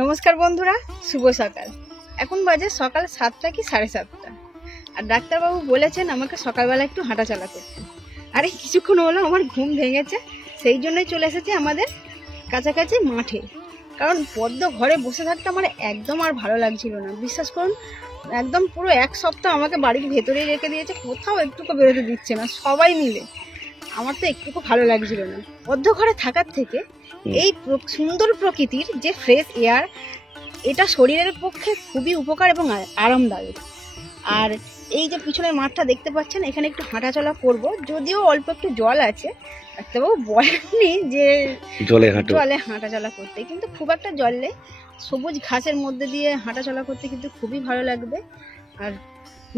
নমস্কার বন্ধুরা, শুভ সকাল। এখন বাজে সকাল 7টা কি 7:30। আর ডাক্তারবাবু বলেছেন আমাকে সকালবেলা একটু হাঁটাচলা করতে। আরে কিছুক্ষণ হলো আমার ঘুম ভেঙেছে, সেই জন্যই চলে এসেছি আমাদের কাছাকাছি মাঠে। কারণ বদ্ধ ঘরে বসে থাকতে আমার একদম আর ভালো লাগছিল না। বিশ্বাস করুন, একদম পুরো এক সপ্তাহ আমাকে বাড়ির ভেতরেই রেখে দিয়েছে, কোথাও একটুকু বেরোতে দিচ্ছে না সবাই মিলে। আমার তো একটুকু ভালো লাগছিল না। বদ্ধ ঘরে থাকার থেকে এই সুন্দর প্রকৃতির যে ফ্রেশ এয়ার, এটা শরীরের পক্ষে খুবই উপকার এবং আরামদায়ক। আর এই যে পিছনের মাঠটা দেখতে পাচ্ছেন, এখানে একটু হাঁটাচলা করব, যদিও অল্প একটু জল আছে। ডাক্তারবাবু বলেননি যে জলে হাঁটাচলা করতে, কিন্তু খুব একটা জল নেই। সবুজ ঘাসের মধ্যে দিয়ে হাঁটাচলা করতে কিন্তু খুবই ভালো লাগবে। আর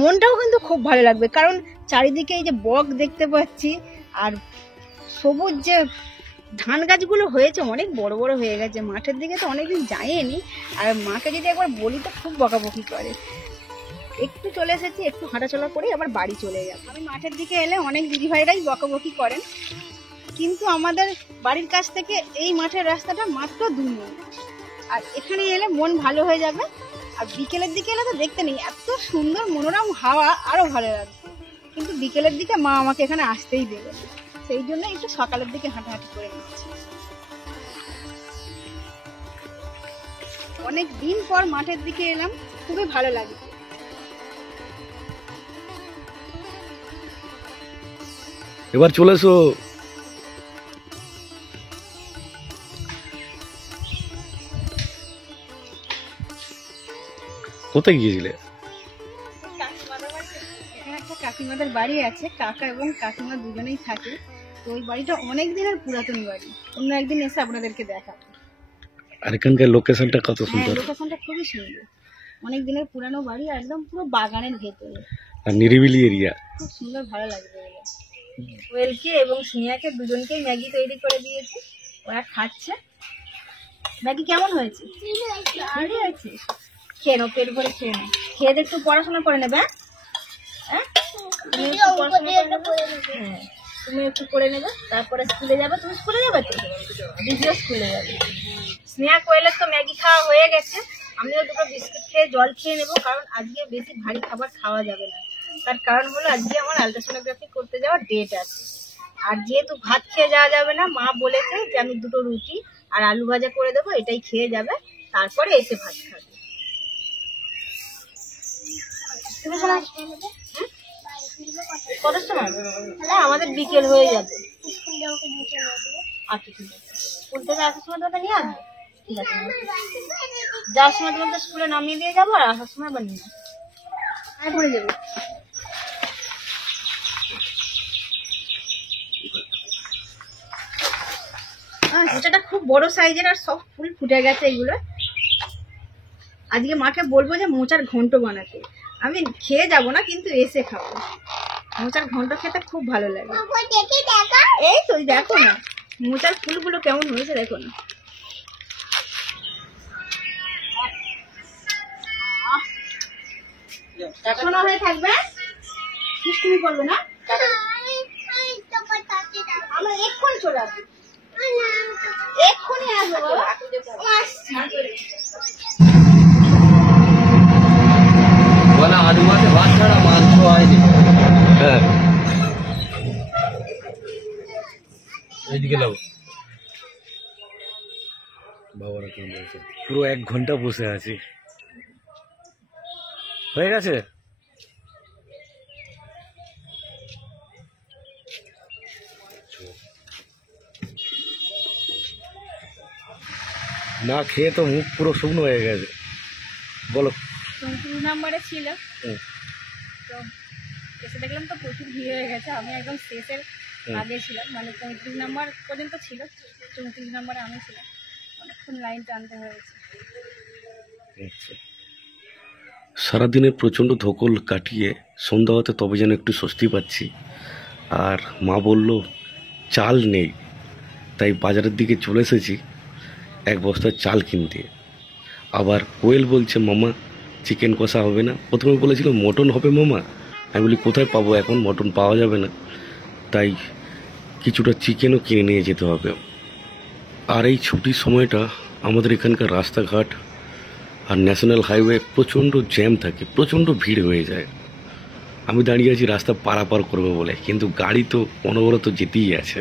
মনটাও কিন্তু খুব ভালো লাগবে, কারণ চারিদিকে এই যে বক দেখতে পাচ্ছি, আর সবুজ যে ধান গাছগুলো হয়েছে অনেক বড় বড় হয়ে গেছে। মাঠের দিকে তো অনেকদিন যাইনি, আর মাকে যদি একবার বলি তো খুব বকাবকি করে। একটু চলে এসেছি, একটু হাঁটাচলা করে আবার বাড়ি চলে যাবো। আমি মাঠের দিকে এলে অনেক দিদিভাইরাই বকাবকি করেন, কিন্তু আমাদের বাড়ির কাছ থেকে এই মাঠের রাস্তাটা মাত্র 2 মিনিট। আর এখানে এলে মন ভালো হয়ে যাবে। আর বিকেলের দিকে এলে তো দেখতে নেই, এত সুন্দর মনোরম হাওয়া, আরো ভালো লাগবে। কিন্তু বিকেলের দিকে মা আমাকে এখানে আসতেই দেবে না, সেই জন্য একটু সকালের দিকে হাঁটাহাঁটি করে নিচ্ছি। অনেক দিন পর মাঠের দিকে এলাম, খুবই ভালো লাগে। এবার চলে এসো। কোথায় গিয়েছিলে? এখানে একটা কাকিমাদের বাড়ি আছে, কাকা এবং কাকিমা দুজনেই থাকে। তো ওই বাড়িটা অনেক দিনের পুরাতন বাড়ি, অন্য একদিন এসে আপনাদেরকে দেখাবো। আর এখানকার লোকেশনটা কত সুন্দর। লোকেশনটা খুবই সুন্দর, অনেক দিনের পুরানো বাড়ি, একদম পুরো বাগানের ভেতরে, আর নিরিবিলি এরিয়া, খুব সুন্দর, ভালো লাগবে। ওয়েলকে এবং স্নেহাকে দুজনকেই ম্যাগি তৈরি করে দিয়েছে, ওরা খাচ্ছে। ম্যাগি কেমন হয়েছে? ভালো হয়েছে। খেয়ে নাও, পেট ভরে খেয়ে নাও। খেয়ে একটু পড়াশোনা করে নেবে। হ্যাঁ, তুমি একটু করে নেবে, তারপরে স্কুলে যাবে। তুমি স্কুলে যাবে তো? দিদিও স্কুলে যাবে। স্নেহা কোয়েলের তো ম্যাগি খাওয়া হয়ে গেছে, আমিও দুটো বিস্কুট খেয়ে জল খেয়ে নেবো, কারণ আজকে বেশি ভারী খাবার খাওয়া যাবে না। তার কারণ হলো আজকে আমার আল্ট্রাসোনোগ্রাফি করতে যাওয়ার ডেট আছে। আর যেহেতু ভাত খেয়ে যাওয়া যাবে না, মা বলেছে যে আমি 2টো রুটি আর আলু ভাজা করে দেবো, এটাই খেয়ে যাবে, তারপরে এসে ভাত খাবে। কটার সময়? হ্যাঁ, আমাদের বিকেল হয়ে যাবে। আচ্ছা, ঠিক আছে। স্কুল থেকে আসার সময় তোটা নিয়ে আসবে। ঠিক আছে, যাওয়ার সময় তোমাদের স্কুলে নামিয়ে দিয়ে যাবো, আর আসার সময় আবার নিয়ে আসবো। ঘুরে যাবে। সেটা খুব বড় সাইজের, আর সব ফুল ফুটে গেছে। এগুলো আজকে মাকে বলবো যে মোচার ঘন্ট বানাতে। আমি খেয়ে যাব না, কিন্তু এসে খাবো। মোচার ঘন্ট খেতে খুব ভালো লাগে। এই তো দেখো না, মোচার ফুলগুলো কেমন হয়েছে দেখো না। শোনা হয়ে থাকবে, দুষ্টুমি করবে না। আমরা এক্ষুনি চলে আসবো, এক্ষুনি আসবো। আলু মাছে ভাত ছাড়া মাংস হয়নি। হ্যাঁ, এইদিকে যাবো। বাবারা কেমন বলছে, পুরো 1 ঘন্টা বসে আছি। হয়ে গেছে। না খেয়ে তো মুখ পুরো শুকনো হয়ে গেছে। বলো। 34 নম্বরে ছিল, তো এসে দেখলাম তো প্রচুর ভিড় হয়ে গেছে। আমি একদম শেষের আগে ছিলাম, মানে 35 নম্বর পর্যন্ত ছিল, 34 নম্বরে আমি ছিলাম। অনেকক্ষণ লাইন টানতে হয়েছে। সারাদিনের প্রচণ্ড ধকল কাটিয়ে সন্ধ্যা হতে তবে যেন একটু স্বস্তি পাচ্ছি। আর মা বলল চাল নেই, তাই বাজারের দিকে চলে এসেছি 1 বস্তা চাল কিনতে। আবার কোয়েল বলছে মামা চিকেন কষা হবে না। প্রথমে বলেছিল মটন হবে মামা। আমি বলি কোথায় পাবো, এখন মটন পাওয়া যাবে না, তাই কিছুটা চিকেনও কিনে নিয়ে যেতে হবে। আর এই ছুটির সময়টা আমাদের এখানকার রাস্তাঘাট আর ন্যাশনাল হাইওয়ে প্রচণ্ড জ্যাম থাকে, প্রচণ্ড ভিড় হয়ে যায়। আমি দাঁড়িয়ে আছি রাস্তা পারাপার করবো বলে, কিন্তু গাড়ি তো অনবরত যেতেই আছে।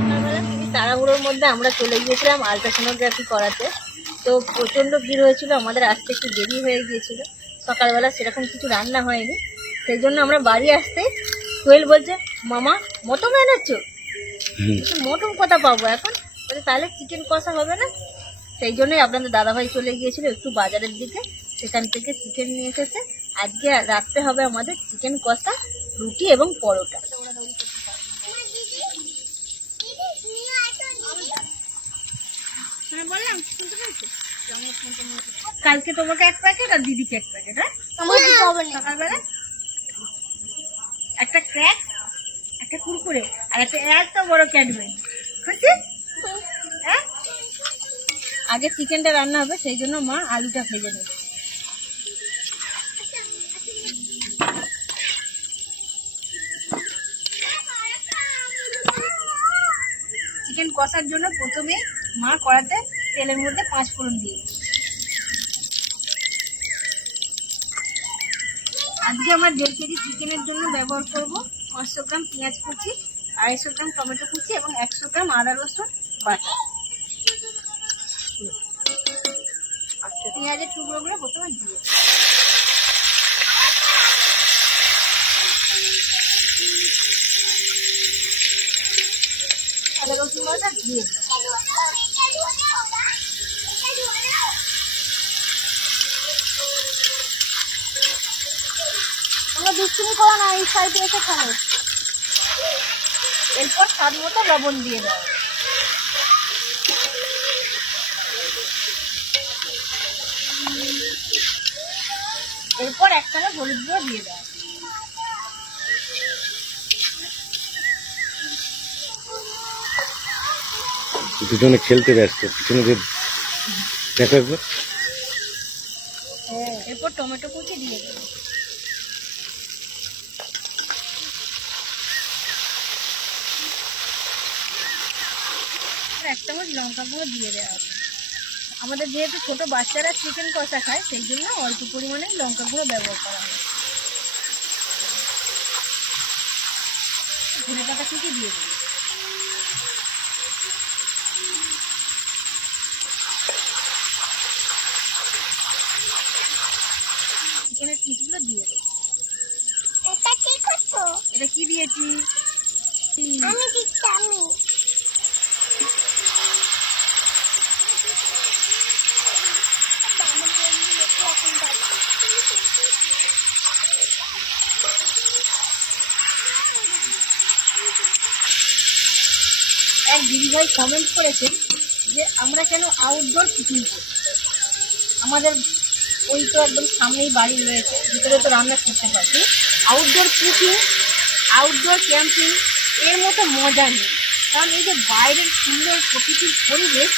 সকালবেলা খুবই তাড়াহুড়োর মধ্যে আমরা চলে গিয়েছিলাম আলট্রাসোনোগ্রাফি করাতে। তো প্রচণ্ড ভিড় হয়েছিল, আমাদের আসতে একটু দেরি হয়ে গিয়েছিল। সকালবেলা সেরকম কিছু রান্না হয়নি, সেই জন্য আমরা বাড়ি আসতে সোহেল বলছে, মামা মটন এনেছো? মটন কোথা পাবো এখন? বলছে তাহলে চিকেন কষা হবে না? সেই জন্যই আপনাদের দাদাভাই চলে গিয়েছিল একটু বাজারের দিকে, সেখান থেকে চিকেন নিয়ে এসেছে। আজকে রাত্রে হবে আমাদের চিকেন কষা, রুটি এবং পরোটা। কালকে তোমাকে এক প্যাকেট আর দিদিকে এক প্যাকেট। হ্যাঁ, সকালবেলা একটা ক্র্যাক, একটা কুরকুরে আর একটা এত বড় ক্যাডবেরি। খুশি? হ্যাঁ, আগে চিকেনটা রান্না হবে, সেই জন্য মা আলুটা ভেজে নেবে। চিকেন কষার জন্য প্রথমে মা কড়াতে তেলের মধ্যে 5 ফোড়ন দিয়ে, আজকে আমার 1.5 কেজি চিকেনের জন্য ব্যবহার করব 500 গ্রাম পেঁয়াজ কুচি, 250 গ্রাম টমেটো কুচি এবং 100 গ্রাম আদা রসুন বাটা। পেঁয়াজের টুকরোগুলো প্রথমে দিয়ে আদা রসুন বাটা দিয়ে আমরা দুষ্টুমি করো না, এই সাইডে এসে খাবো। এরপর স্বাদ মতো লবণ দিয়ে দাও। এরপর 1 চামচ হলুদ গুঁড়ো দিয়ে দাও। দুজনে খেলতে ব্যস্ত, পিছনে দেখো একবার। এরপর টমেটো কুচি দিয়ে দেবো। এক চামচ লঙ্কা গুঁড়ো দিয়ে দেওয়া হবে। আমাদের যেহেতু ছোট বাচ্চারা চিকেন কষা খায়, সেই জন্য অল্প পরিমাণে লঙ্কা গুঁড়ো ব্যবহার করা হয়। ধনে পাতা কুচি দিয়ে দেবো। চিকেনের পিসগুলো দিয়ে দেবো। এটা কি দিয়েছি? এক দিদিভাই কমেন্ট করেছেন যে আমরা কেন আউটডোর কুকিং করি। আমাদের ওই তো একদম সামনেই বাড়ি রয়েছে, ভিতরে তো রান্না করতে পারছি। আউটডোর কুকিং, আউটডোর ক্যাম্পিং এর মতো মজা নেই। কারণ এই যে বাইরের সুন্দর প্রকৃতির পরিবেশ,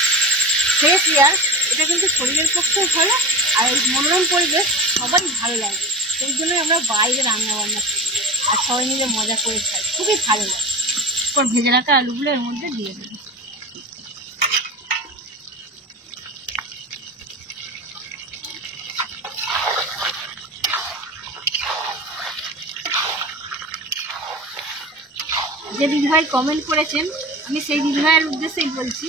ফ্রেশ এয়ার, এটা কিন্তু শরীরের পক্ষেও ভালো, আর এই মনোরম পরিবেশ সবারই ভালো লাগে। সেই জন্যই আমরা বাইরে রান্না বান্না করি আর সবাই মিলে মজা করে খাই, খুবই ভালো লাগে। এরপর ভেজে রাখা আলুগুলো এর মধ্যে দিয়ে দেবো। যে দিদিভাই কমেন্ট করেছেন, আমি সেই দিদিভাইয়ের উদ্দেশ্যেই বলছি,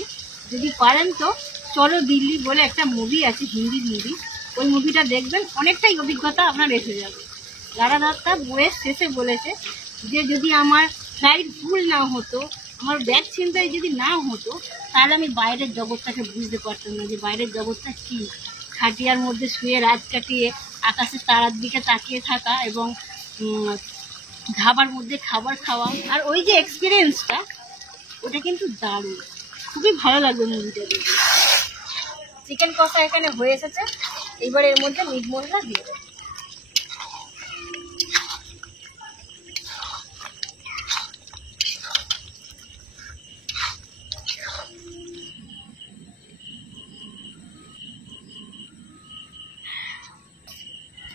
যদি পারেন তো চলো দিল্লি বলে একটা মুভি আছে, হিন্দি মুভি, ওই মুভিটা দেখবেন, অনেকটাই অভিজ্ঞতা আপনার এসে যাবে। লারা দত্তা বইয়ের শেষে বলেছে যে যদি আমার ফ্লাইট ভুল না হতো, আমার ব্যাগ ছিনতাই যদি না হতো, তাহলে আমি বাইরের জগৎটাকে বুঝতে পারতাম না যে বাইরের জগৎটা কী। খাটিয়ার মধ্যে শুয়ে রাত কাটিয়ে আকাশের তারার দিকে তাকিয়ে থাকা এবং ধাবার মধ্যে খাবার খাওয়া, আর ওই যে এক্সপিরিয়েন্সটা, ওটা কিন্তু দারুণ, খুবই ভালো লাগবে মুভিটা দেখে। চিকেন কষা এখানে হয়ে এসেছে, এবার এর মধ্যে মিট মশলা দিয়ে দেবো।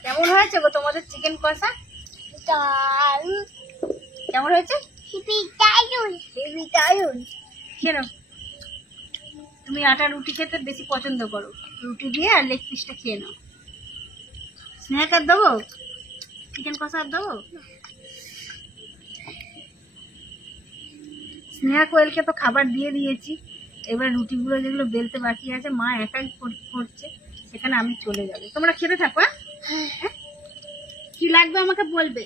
কেমন হয়েছে গো তোমাদের চিকেন কষা? কেমন হয়েছে? কেন তুমি আটা রুটি খেতে বেশি পছন্দ করো, রুটি দিয়ে আর লেগ পিসটা খেয়ে নাও। স্ন্যাক আর দেবো, চিকেন কষা আর দেবো। স্নেহা কোয়েলকে তো খাবার দিয়ে দিয়েছি, এবার রুটিগুলো যেগুলো বেলতে বাকি আছে মা একাই করছে, সেখানে আমি চলে যাবো। তোমরা খেতে থাকো। হ্যাঁ, কি লাগবে আমাকে বলবে।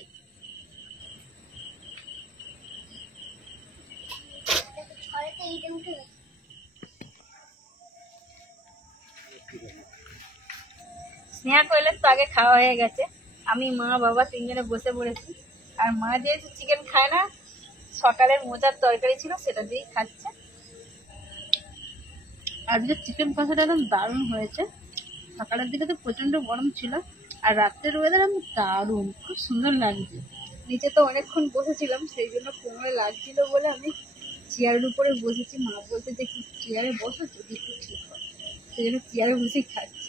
স্নেহা কোয়েলের তো আগে খাওয়া হয়ে গেছে, আমি মা বাবা তিনজনে বসে পড়েছি। আর মা যেহেতু চিকেন খায় না, সকালের মোচার তরকারি ছিল সেটা দিয়েই খাচ্ছে। আজকে চিকেন কষাটা একদম দারুণ হয়েছে। সকালের দিকে তো প্রচন্ড গরম ছিল, আর রাত্রের ওয়েদার একদম দারুণ, খুব সুন্দর লাগছে। নিচে তো অনেকক্ষণ বসেছিলাম, সেই জন্য কোমরে লাগছিল বলে আমি চেয়ারের উপরে বসেছি। মা বলতে যে কি চেয়ারে বসো যদি একটু ঠিক হয়, সেই জন্য চেয়ারে বসেই খাচ্ছি।